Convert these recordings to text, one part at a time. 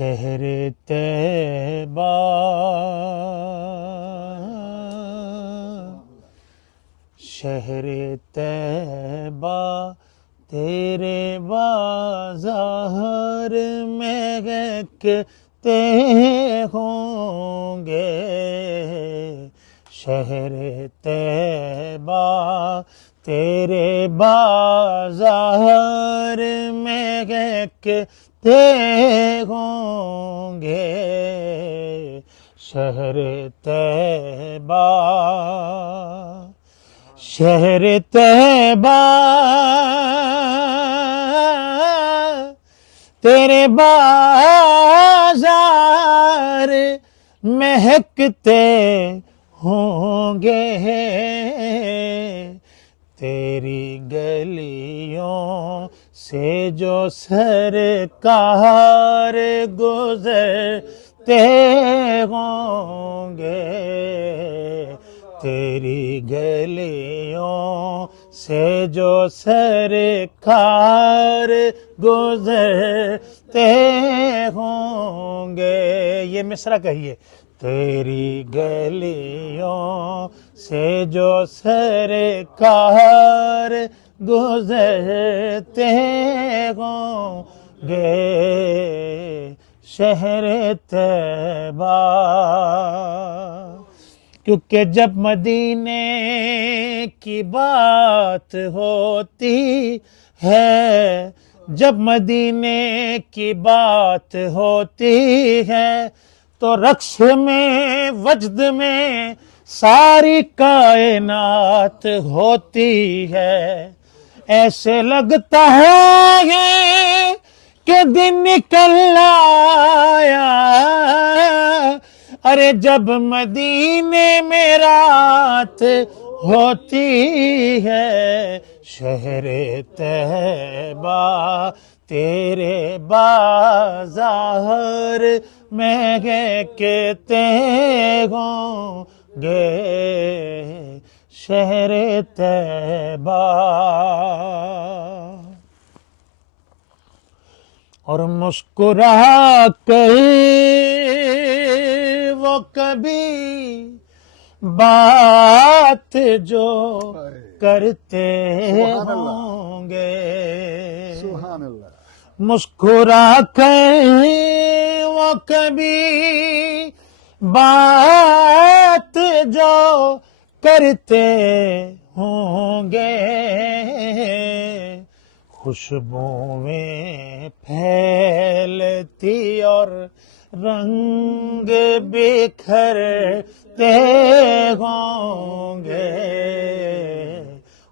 شہر طیبہ شہر طیبہ تیرے بازار مہکتے ہوں گے، شہر طیبہ تیرے بازار مہکتے ہوں گے، شہر طیبہ شہر طیبہ تیرے بازار مہکتے ہوں گے، تیری گلیوں سے جو سرکار گزرتے ہوں گے، تیری گلیوں سے جو سرکار گزرتے ہوں گے، یہ مصرع کہیے، تیری گلیوں سے جو سرکار گزرتے ہوں گے، شہر طیبہ، کیونکہ جب مدینے کی بات ہوتی ہے، جب مدینے کی بات ہوتی ہے تو رقص میں وجد میں ساری کائنات ہوتی ہے، ایسے لگتا ہے کہ دن نکل آیا، ارے جب مدینے میں رات ہوتی ہے، شہر طیبہ تیرے بازار مہکتے ہوں گے، شہر طیبہ، اور مسکرا کر وہ کبھی بات جو کرتے ہوں گے، سبحان اللہ، مسکرا کر وہ کبھی بات جو کرتے ہوں گے، خوشبوئیں پھیلتی اور رنگ بکھرتے ہوں گے،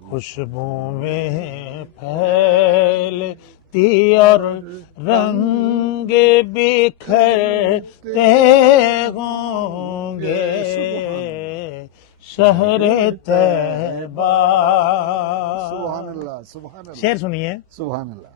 خوشبوئیں پھیلتی اور رنگ بکھرتے ہوں گے، شہر طیبہ، سبحان اللہ، سبحان اللہ، شعر سنیے، سبحان اللہ۔